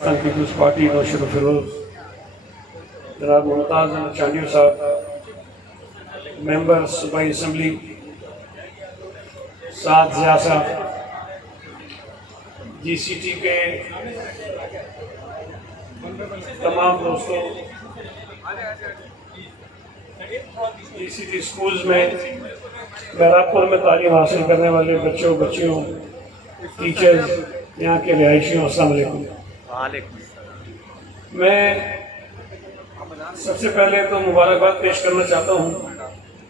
Peoples party نوشر Feroz جناب ممتاز احمد چانڈیو صاحب، ممبر صوبائی اسمبلی سعد ضیاء صاحب، جی سی ٹی کے تمام دوستوں، جی سی ٹی اسکولز میں بہرامپور میں تعلیم حاصل کرنے والے بچوں بچیوں، ٹیچرز، یہاں کے رہائشیوں، السلام علیکم۔ میں سب سے پہلے تو مبارکباد پیش کرنا چاہتا ہوں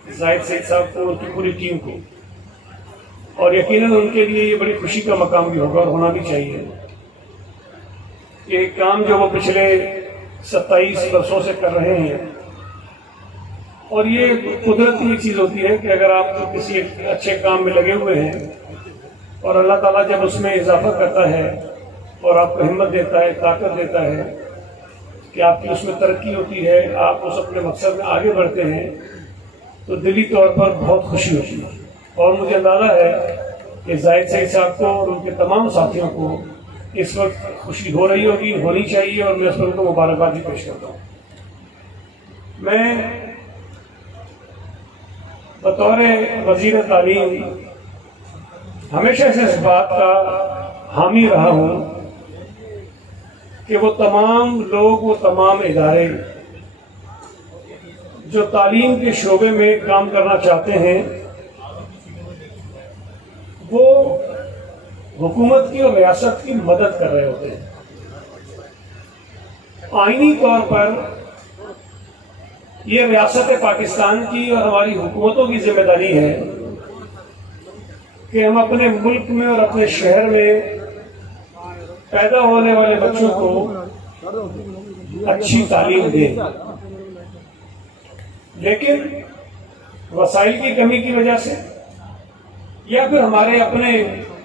زاہد سعید صاحب کو، ان کی پوری ٹیم کو، اور یقیناً ان کے لیے یہ بڑی خوشی کا مقام بھی ہوگا اور ہونا بھی چاہیے کہ کام جو وہ پچھلے 27 برسوں سے کر رہے ہیں، اور یہ قدرتی چیز ہوتی ہے کہ اگر آپ کسی اچھے کام میں لگے ہوئے ہیں اور اللہ تعالیٰ جب اس میں اضافہ کرتا ہے اور آپ کو ہمت دیتا ہے، طاقت دیتا ہے کہ آپ کی اس میں ترقی ہوتی ہے، آپ اس اپنے مقصد میں آگے بڑھتے ہیں، تو دلی طور پر بہت خوشی ہوتی ہے۔ اور مجھے اندازہ ہے کہ زاہد سعید صاحب کو اور ان کے تمام ساتھیوں کو اس وقت خوشی ہو رہی ہوگی، ہونی چاہیے، اور میں اس پر ان کو مبارکباد بھی پیش کرتا ہوں۔ میں بطور وزیر تعلیم ہمیشہ سے اس بات کا حامی رہا ہوں کہ وہ تمام لوگ، وہ تمام ادارے جو تعلیم کے شعبے میں کام کرنا چاہتے ہیں، وہ حکومت کی اور ریاست کی مدد کر رہے ہوتے ہیں۔ آئینی طور پر یہ ریاست پاکستان کی اور ہماری حکومتوں کی ذمہ داری ہے کہ ہم اپنے ملک میں اور اپنے شہر میں پیدا ہونے والے بچوں کو اچھی تعلیم دیں، لیکن وسائل کی کمی کی وجہ سے یا پھر ہمارے اپنے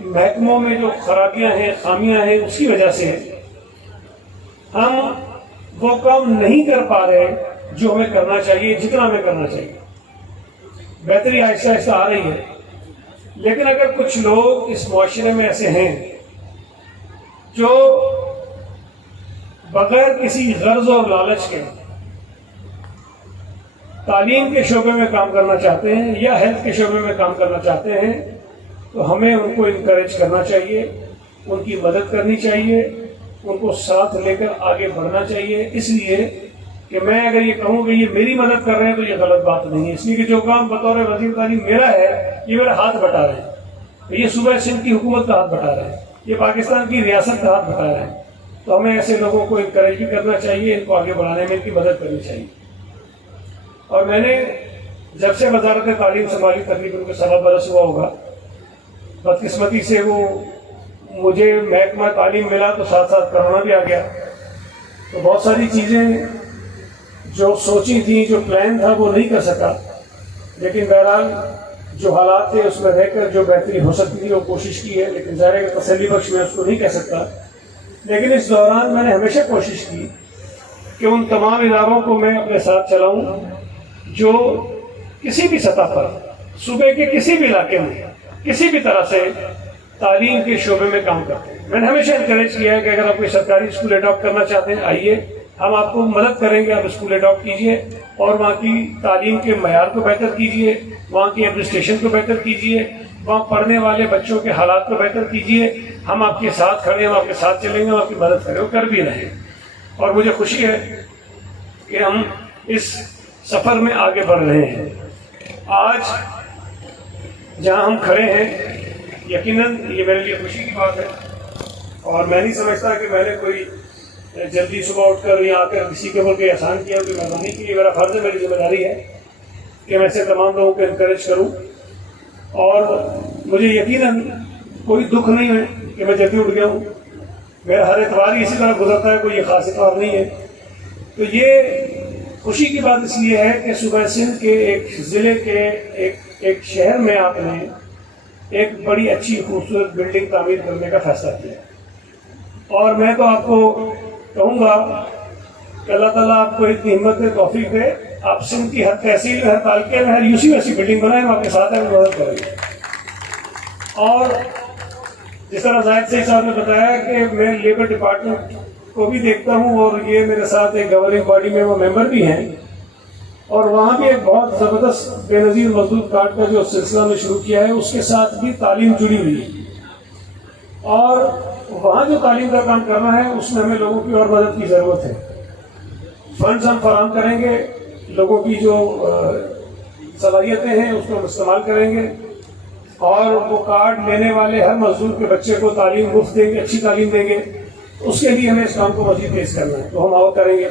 محکموں میں جو خرابیاں ہیں، خامیاں ہیں، اس کی وجہ سے ہم وہ کام نہیں کر پا رہے جو ہمیں کرنا چاہیے، جتنا ہمیں کرنا چاہیے۔ بہتری آہستہ آہستہ آ رہی ہے، لیکن اگر کچھ لوگ اس معاشرے میں ایسے ہیں جو بغیر کسی غرض اور لالچ کے تعلیم کے شعبے میں کام کرنا چاہتے ہیں یا ہیلتھ کے شعبے میں کام کرنا چاہتے ہیں، تو ہمیں ان کو انکریج کرنا چاہیے، ان کی مدد کرنی چاہیے، ان کو ساتھ لے کر آگے بڑھنا چاہیے۔ اس لیے کہ میں اگر یہ کہوں کہ یہ میری مدد کر رہے ہیں تو یہ غلط بات نہیں ہے، اس لیے کہ جو کام بطور وزیر تعلیم میرا ہے، یہ میرا ہاتھ بٹا رہے ہیں، یہ صوبہ سندھ کی حکومت کا ہاتھ بٹا رہے ہیں، یہ پاکستان کی ریاست کا ہاتھ بٹا رہے ہیں، تو ہمیں ایسے لوگوں کو انکریج بھی کرنا چاہیے، ان کو آگے بڑھانے میں ان کی مدد کرنی چاہیے۔ اور میں نے جب سے وزارت تعلیم سنبھالی، تقریباً کو 7 برس ہوا ہوگا، بدقسمتی سے وہ مجھے محکمہ تعلیم ملا تو ساتھ ساتھ کرونا بھی آ گیا، تو بہت ساری چیزیں جو سوچی تھیں، جو پلان تھا، وہ نہیں کر سکا، لیکن بہرحال جو حالات تھے اس میں رہ کر جو بہتری ہو سکتی تھی وہ کوشش کی ہے، لیکن ظاہر ہے کہ تسلی بخش میں اس کو نہیں کہہ سکتا۔ لیکن اس دوران میں نے ہمیشہ کوشش کی کہ ان تمام اداروں کو میں اپنے ساتھ چلاؤں جو کسی بھی سطح پر صوبے کے کسی بھی علاقے میں کسی بھی طرح سے تعلیم کے شعبے میں کام کرتے ہیں۔ میں نے ہمیشہ انکریج کیا ہے کہ اگر آپ کوئی سرکاری اسکول اڈاپٹ کرنا چاہتے ہیں، آئیے، ہم آپ کو مدد کریں گے، آپ اسکول اڈاپٹ کیجئے اور وہاں کی تعلیم کے معیار کو بہتر کیجئے، وہاں کی ایڈمنسٹریشن کو بہتر کیجئے، وہاں پڑھنے والے بچوں کے حالات کو بہتر کیجئے۔ ہم آپ کے ساتھ کھڑے ہیں، ہم آپ کے ساتھ چلیں گے، ہم آپ کی مدد کریں، وہ کر بھی رہے ہیں۔ اور مجھے خوشی ہے کہ ہم اس سفر میں آگے بڑھ رہے ہیں۔ آج جہاں ہم کھڑے ہیں، یقیناً یہ میرے لیے خوشی کی بات ہے، اور میں نہیں سمجھتا کہ میں نے کوئی جلدی صبح اٹھ کر یہاں آ کر کسی کے اوپر کوئی احسان کیا، کوئی مہربانی کی۔ میرا فرض ہے، میری ذمہ داری ہے کہ میں سے تمام لوگوں کو انکریج کروں، اور مجھے یقیناً کوئی دکھ نہیں ہے کہ میں جلدی اٹھ گیا ہوں۔ میرا ہر اتوار اسی طرح گزرتا ہے، کوئی یہ خاص اتوار نہیں ہے۔ تو یہ خوشی کی بات اس لیے ہے کہ صوبہ سندھ کے ایک ضلع کے ایک شہر میں آپ نے ایک بڑی اچھی خوبصورت بلڈنگ تعمیر کرنے کا فیصلہ کیا، اور میں تو آپ کو کہوں گا کہ اللہ تعالیٰ آپ کو اتنی ہمت دے، توفیق دے، آپ سندھ کی ہر تحصیل میں، ہر تعلقے میں، ہر یوسی میں ایسی بلڈنگ بنائیں، ہم آپ کے ساتھ ہیں، مدد کریں گے۔ اور جس طرح زاہد سعید صاحب نے بتایا کہ میں لیبر ڈپارٹمنٹ کو بھی دیکھتا ہوں اور یہ میرے ساتھ ایک گورننگ باڈی میں وہ ممبر بھی ہیں، اور وہاں بھی ایک بہت زبردست بے نظیر مزدور کارڈ کا جو سلسلہ میں شروع کیا ہے اس کے ساتھ بھی تعلیم جڑی ہوئی ہے، اور وہاں جو تعلیم کا کام کرنا ہے اس میں ہمیں لوگوں کی اور مدد کی ضرورت ہے۔ فنڈز ہم فراہم کریں گے، لوگوں کی جو صلاحیتیں ہیں اس کو ہم استعمال کریں گے، اور وہ کارڈ لینے والے ہر مزدور کے بچے کو تعلیم مفت دیں گے، اچھی تعلیم دیں گے۔ اس کے لیے ہمیں اس کام کو مزید تیز کرنا ہے، تو ہم اور کریں گے۔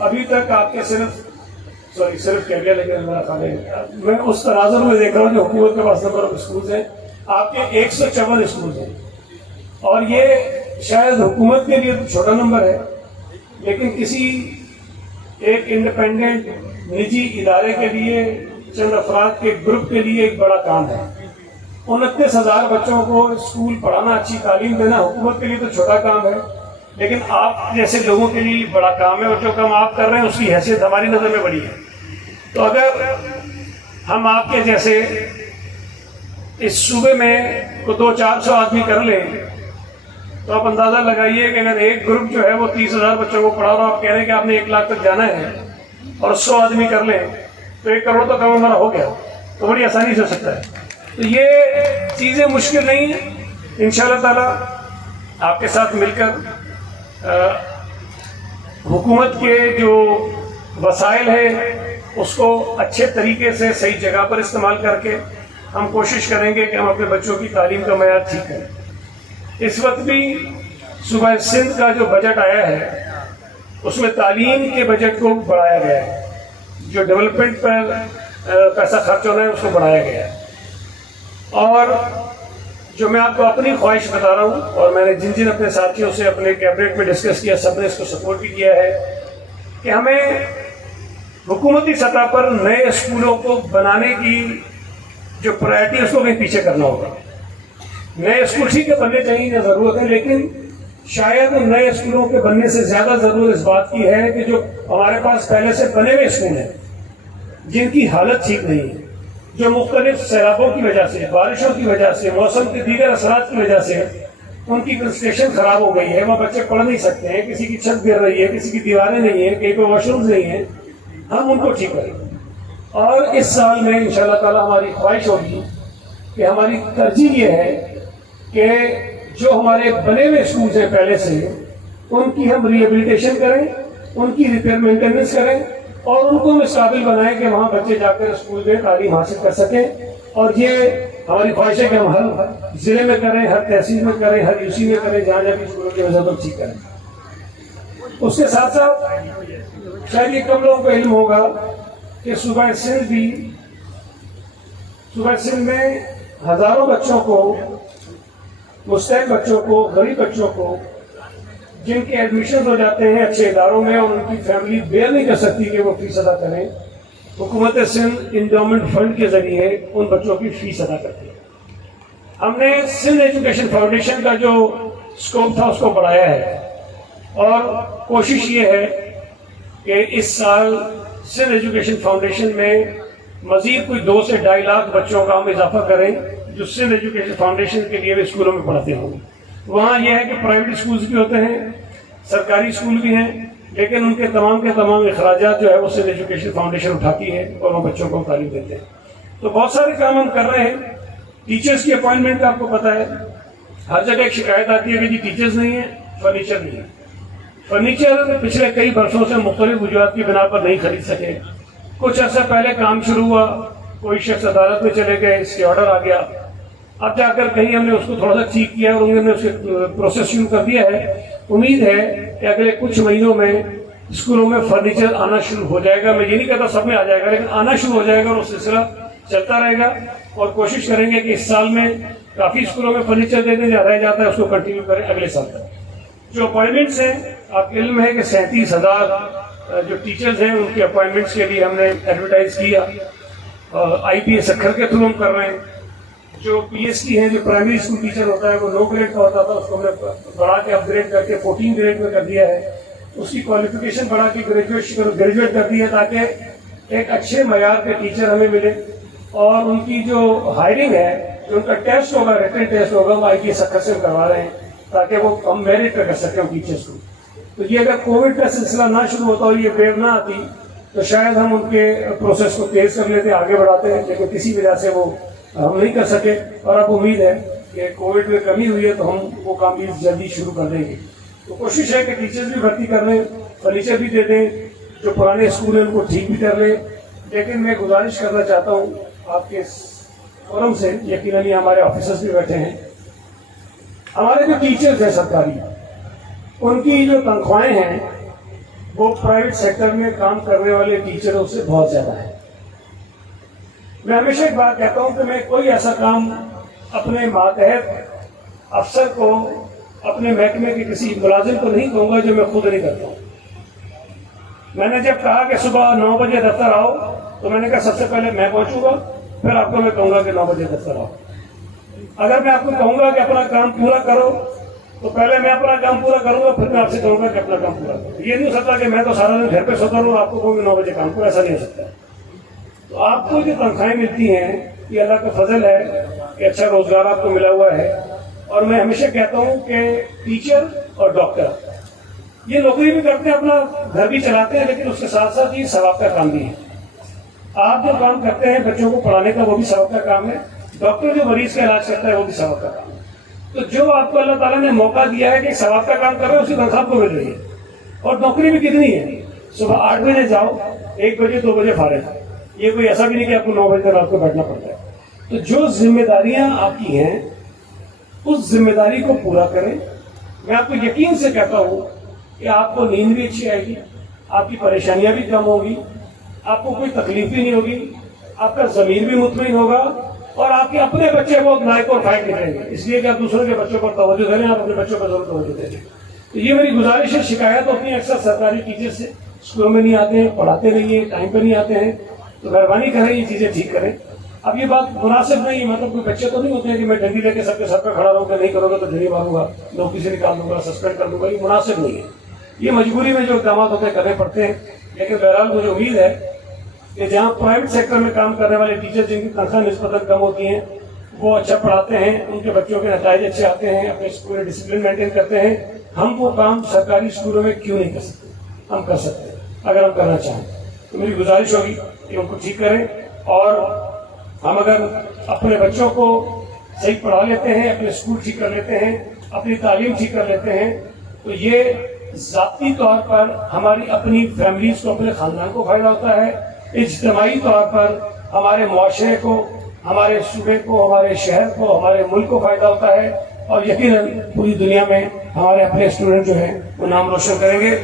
ابھی تک آپ کے صرف کہہ گیا، لیکن میرا خیال ہے میں اس تناظر میں دیکھ رہا ہوں کہ حکومت کے پاس نمبر آف اسکولز ہیں، آپ کے 154 اسکولز ہیں، اور یہ شاید حکومت کے لیے چھوٹا نمبر ہے، لیکن کسی ایک انڈیپینڈنٹ نجی ادارے کے لیے، چند افراد کے گروپ کے لیے ایک بڑا کام ہے۔ 29,000 بچوں کو اسکول پڑھانا، اچھی تعلیم دینا حکومت کے لیے تو چھوٹا کام ہے، لیکن آپ جیسے لوگوں کے لیے بڑا کام ہے، اور جو کام آپ کر رہے ہیں اس کی حیثیت ہماری نظر میں بڑی ہے۔ تو اگر ہم آپ کے جیسے اس صوبے میں کو 200-400 آدمی کر لیں تو آپ اندازہ لگائیے کہ اگر ایک گروپ جو ہے وہ 30,000 بچوں کو پڑھا رہا، آپ کہہ رہے ہیں کہ آپ نے 1 لاکھ تک جانا ہے، اور 100 آدمی کر لیں تو 1 کروڑ تو کم ہمارا ہو گیا، تو بڑی آسانی سے ہو سکتا ہے۔ تو یہ چیزیں مشکل نہیں ہیں، انشاءاللہ تعالیٰ آپ کے ساتھ مل کر حکومت کے جو وسائل ہیں اس کو اچھے طریقے سے صحیح جگہ پر استعمال کر کے ہم کوشش کریں گے کہ ہم اپنے بچوں کی تعلیم کا معیار ٹھیک کریں۔ اس وقت بھی صوبہ سندھ کا جو بجٹ آیا ہے اس میں تعلیم کے بجٹ کو بڑھایا گیا ہے، جو ڈیولپمنٹ پر پیسہ خرچ ہونا ہے اس کو بڑھایا گیا ہے، اور جو میں آپ کو اپنی خواہش بتا رہا ہوں، اور میں نے جن اپنے ساتھیوں سے اپنے کیبنٹ میں ڈسکس کیا، سب نے اس کو سپورٹ بھی کیا ہے کہ ہمیں حکومتی سطح پر نئے اسکولوں کو بنانے کی جو پرائرٹی ہے اس کو کہیں پیچھے کرنا ہوگا۔ نئے اسکول ٹھیک ہے بننے چاہیے، ضرورت ہے، لیکن شاید نئے اسکولوں کے بننے سے زیادہ ضرورت اس بات کی ہے کہ جو ہمارے پاس پہلے سے بنے ہوئے اسکول ہیں جن کی حالت ٹھیک نہیں ہے، جو مختلف سیلابوں کی وجہ سے، بارشوں کی وجہ سے، موسم کے دیگر اثرات کی وجہ سے ان کی کنسٹرکشن خراب ہو گئی ہے، وہاں بچے پڑھ نہیں سکتے ہیں، کسی کی چھت گر رہی ہے، کسی کی دیواریں نہیں ہیں، کہیں پہ واش رومز نہیں ہیں، ہم ان کو ٹھیک کریں گے۔ اور اس سال میں انشاءاللہ تعالی ہماری خواہش ہوگی کہ ہماری ترجیح یہ ہے کہ جو ہمارے بنے ہوئے اسکولز ہیں پہلے سے، ان کی ہم ریہیبلیٹیشن کریں، ان کی ریپیئر مینٹیننس کریں، اور ان کو ہم اس قابل بنائیں کہ وہاں بچے جا کر اسکول میں تعلیم حاصل کر سکیں۔ اور یہ ہماری خواہش ہے کہ ہم ہر ضلع میں کریں، ہر تحصیل میں کریں، ہر یو سی میں کریں، جہاں جہاں بھی اسکولوں کی ضرورت ٹھیک کریں۔ اس کے ساتھ ساتھ شاید یہ کم لوگوں کو علم ہوگا کہ صوبہ سندھ میں ہزاروں بچوں کو، مستحق بچوں کو، غریب بچوں کو، جن کے ایڈمیشن ہو جاتے ہیں اچھے اداروں میں اور ان کی فیملی بیئر نہیں کر سکتی کہ وہ فیس ادا کریں، حکومت سندھ انڈومنٹ فنڈ کے ذریعے ان بچوں کی فیس ادا کرتی ہے۔ ہم نے سندھ ایجوکیشن فاؤنڈیشن کا جو اسکوپ تھا اس کو بڑھایا ہے، اور کوشش یہ ہے کہ اس سال سندھ ایجوکیشن فاؤنڈیشن میں مزید کوئی 2 سے 2.5 لاکھ بچوں کا ہم اضافہ کریں جو سندھ ایجوکیشن فاؤنڈیشن کے لیے بھی اسکولوں میں پڑھاتے ہوں گے۔ وہاں یہ ہے کہ پرائیویٹ اسکولز بھی ہوتے ہیں، سرکاری اسکول بھی ہیں، لیکن ان کے تمام اخراجات جو ہے وہ سندھ ایجوکیشن فاؤنڈیشن اٹھاتی ہے اور وہ بچوں کو تعلیم دیتے ہیں۔ تو بہت سارے کام ہم کر رہے ہیں۔ ٹیچرز کی اپوائنٹمنٹ کا آپ کو پتہ ہے، ہر جگہ ایک شکایت آتی ہے کہ جی ٹیچرز نہیں ہیں، فرنیچر نہیں ہے۔ فرنیچر پچھلے کئی برسوں سے مختلف وجوہات کی بنا پر نہیں خرید سکے۔ کچھ عرصہ پہلے کام شروع ہوا، کوئی شخص عدالت میں چلے گئے، اس کے آرڈر آ گیا، اب جا کر کہیں ہم نے اس کو تھوڑا سا ٹھیک کیا اور انہوں نے اس کے پروسیس شروع کر دیا ہے۔ امید ہے کہ اگلے کچھ مہینوں میں اسکولوں میں فرنیچر آنا شروع ہو جائے گا۔ میں یہ نہیں کہتا سب میں آ جائے گا، لیکن آنا شروع ہو جائے گا اور وہ سلسلہ چلتا رہے گا، اور کوشش کریں گے کہ اس سال میں کافی اسکولوں میں فرنیچر دینے رہ جاتا ہے اس کو کنٹینیو کریں اگلے سال تک۔ جو اپوائنٹمنٹس ہیں، آپ کو علم ہے کہ 37,000 جو ٹیچرز ہیں ان کے اپوائنٹمنٹس کے لیے ہم نے ایڈورٹائز کیا، آئی پی ایس سکھر کے تھرو ہم کر رہے ہیں۔ جو پی ایس ٹی ہیں، جو پرائمری اسکول ٹیچر ہوتا ہے وہ 9 گریڈ کا ہوتا تھا، اس کو ہم نے بڑھا کے اپ گریڈ کر کے 14 گریڈ میں کر دیا ہے، اس کی کوالیفیکیشن بڑھا کے گریجویٹ کر دی ہے تاکہ ایک اچھے معیار کے ٹیچر ہمیں ملے، اور ان کی جو ہائرنگ ہے، جو ان کا ٹیسٹ ہوگا، ریٹن ٹیسٹ ہوگا، وہ آئی پی ایس سکھر سے کروا رہے ہیں تاکہ وہ ہم میرٹ پہ کر سکیں ان ٹیچرس کو۔ تو یہ اگر کووڈ کا سلسلہ نہ شروع ہوتا اور یہ ویو نہ آتی تو شاید ہم ان کے پروسیس کو تیز کر لیتے، آگے بڑھاتے ہیں، لیکن کسی وجہ سے وہ ہم نہیں کر سکے، اور اب امید ہے کہ کووڈ میں کمی ہوئی ہے تو ہم وہ کام بھی جلدی شروع کر دیں گے۔ تو کوشش ہے کہ ٹیچرز بھی بھرتی کر لیں، فرنیچر بھی دے دیں، جو پرانے اسکول ہیں ان کو ٹھیک بھی کر لیں۔ لیکن میں گزارش کرنا چاہتا ہوں آپ کے فورم سے، یقیناً ہمارے آفیسرز بھی بیٹھے ہیں، ہمارے جو ٹیچرز ہیں سرکاری، ان کی جو تنخواہیں ہیں وہ پرائیویٹ سیکٹر میں کام کرنے والے ٹیچروں سے بہت زیادہ ہے۔ میں ہمیشہ ایک بات کہتا ہوں کہ میں کوئی ایسا کام اپنے ماتحت افسر کو، اپنے محکمے کے کسی ملازم کو نہیں کہوں گا جو میں خود نہیں کرتا ہوں۔ میں نے جب کہا کہ صبح 9 بجے دفتر آؤ تو میں نے کہا سب سے پہلے میں پہنچوں گا، پھر آپ کو میں کہوں گا کہ 9 بجے دفتر آؤ۔ اگر میں آپ کو کہوں گا کہ اپنا کام پورا کرو تو پہلے میں اپنا کام پورا کروں گا، پھر میں آپ سے کہوں گا کہ اپنا کام پورا کرو۔ یہ نہیں ہو سکتا کہ میں تو سارا دن گھر پہ سوتا رہوں، آپ کو کہوں گا 9 بجے کام کرو، ایسا نہیں ہو سکتا۔ تو آپ کو جو تنخواہیں ملتی ہیں یہ اللہ کا فضل ہے کہ اچھا روزگار آپ کو ملا ہوا ہے۔ اور میں ہمیشہ کہتا ہوں کہ ٹیچر اور ڈاکٹر یہ نوکری بھی کرتے ہیں، اپنا گھر بھی چلاتے ہیں، لیکن اس کے ساتھ ساتھ یہ ثواب کا کام بھی ہے۔ آپ جو کام کرتے ہیں بچوں کو پڑھانے کا وہ بھی ثواب کا کام ہے، ڈاکٹر جو مریض کا علاج کرتا ہے وہ بھی ثواب کا کام ہے۔ تو جو آپ کو اللہ تعالیٰ نے موقع دیا ہے کہ ثواب کا کام کرو، اسی تنخواہ کو مل رہی ہے۔ اور نوکری بھی کتنی ہے، صبح 8 بجے جاؤ، 1 بجے 2 بجے فارغ۔ یہ کوئی ایسا بھی نہیں کہ آپ کو 9 بجے رات کو بیٹھنا پڑتا ہے۔ تو جو ذمہ داریاں آپ کی ہیں اس ذمہ داری کو پورا کریں۔ میں آپ کو یقین سے کہتا ہوں کہ آپ کو نیند بھی اچھی آئے گی، آپ کی پریشانیاں بھی کم ہوگی، آپ کو کوئی تکلیف بھی نہیں ہوگی، آپ کا ضمیر بھی مطمئن ہوگا، اور آپ کے اپنے بچے بہت لائق اور فائق نکلیں گے، اس لیے کہ آپ دوسروں کے بچوں پر توجہ دیں، آپ اپنے بچوں پر ضرور توجہ دیں۔ تو یہ میری گزارش ہے۔ شکایت ہوتی ہے اکثر سرکاری ٹیچر سے، اسکولوں میں نہیں آتے ہیں، پڑھاتے نہیں ہیں، ٹائم پہ نہیں آتے ہیں، تو مہربانی کریں یہ چیزیں ٹھیک کریں۔ اب یہ بات مناسب نہیں ہے، مطلب کوئی بچے تو نہیں ہوتے ہیں کہ میں ڈنڈی لے کے سب کے سر پہ کھڑا رہوں کہ نہیں کرو گا تو ڈنڈی ماروں گا، نوکری سے نکال دوں گا، سسپینڈ کر دوں گا، یہ مناسب نہیں ہے۔ یہ مجبوری میں جو اقدامات ہوتے ہیں کرنے پڑتے ہیں، لیکن بہرحال مجھے امید ہے کہ جہاں پرائیویٹ سیکٹر میں کام کرنے والے ٹیچر جن کی تنخواہ نسبتاً کم ہوتی ہیں وہ اچھا پڑھاتے ہیں، ان کے بچوں کے نتائج اچھے آتے ہیں، اپنے اسکول میں ڈسپلن مینٹین کرتے ہیں، ہم وہ کام سرکاری اسکولوں میں کیوں نہیں کر سکتے؟ ہم کر سکتے ہیں اگر ہم کرنا چاہیں۔ تو میری گزارش ہوگی کہ ان کو ٹھیک کریں، اور ہم اگر اپنے بچوں کو صحیح پڑھا لیتے ہیں، اپنے اسکول ٹھیک کر لیتے ہیں، اپنی تعلیم ٹھیک کر لیتے ہیں، تو یہ ذاتی طور پر ہماری اپنی فیملیز کو، اپنے خاندان کو فائدہ ہوتا ہے، اجتماعی طور پر ہمارے معاشرے کو، ہمارے صوبے کو، ہمارے شہر کو، ہمارے ملک کو فائدہ ہوتا ہے، اور یقیناً پوری دنیا میں ہمارے اپنے اسٹوڈنٹ جو ہیں وہ نام روشن کریں گے۔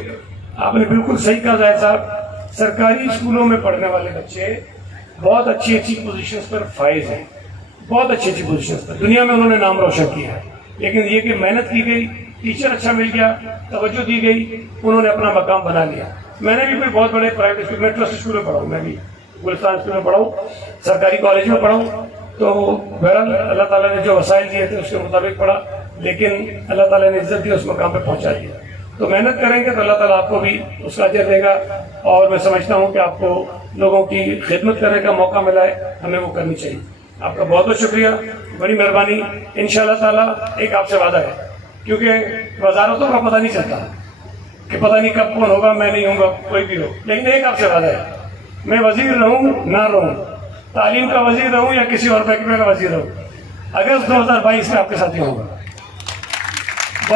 آپ نے بالکل صحیح کہا زاہد صاحب، سرکاری اسکولوں میں پڑھنے والے بچے بہت اچھی اچھی پوزیشنز پر فائز ہیں، بہت اچھی اچھی پوزیشنز پر، دنیا میں انہوں نے نام روشن کیا ہے۔ لیکن یہ کہ محنت کی گئی، ٹیچر اچھا مل گیا، توجہ دی گئی، انہوں نے اپنا مقام بنا لیا۔ میں نے بھی کوئی بہت بڑے پرائیویٹ اسکول میں، ٹرسٹ اسکول میں پڑھا ہوں، میں بھی گلستان اسکول میں پڑھا ہوں، سرکاری کالج میں پڑھا ہوں، تو بہرحال اللہ تعالیٰ نے جو وسائل دیے تھے اس کے مطابق پڑھا، لیکن اللہ تعالیٰ نے عزت دی، اس مقام پہ پہنچا دیا۔ تو محنت کریں گے تو اللہ تعالیٰ آپ کو بھی اس کا اجر دے گا، اور میں سمجھتا ہوں کہ آپ کو لوگوں کی خدمت کرنے کا موقع ملا ہے، ہمیں وہ کرنی چاہیے۔ آپ کا بہت بہت شکریہ، بڑی مہربانی۔ انشاءاللہ تعالیٰ ایک آپ سے وعدہ ہے، کیونکہ وزارتوں کا پتہ نہیں چلتا کہ پتہ نہیں کب کون ہوگا، میں نہیں ہوں گا، کوئی بھی ہو، لیکن ایک آپ سے وعدہ ہے، میں وزیر رہوں نہ رہوں، تعلیم کا وزیر رہوں یا کسی اور محکمے کا وزیر رہوں، اگست 2022 میں آپ کے ساتھ ہی ہوں گا۔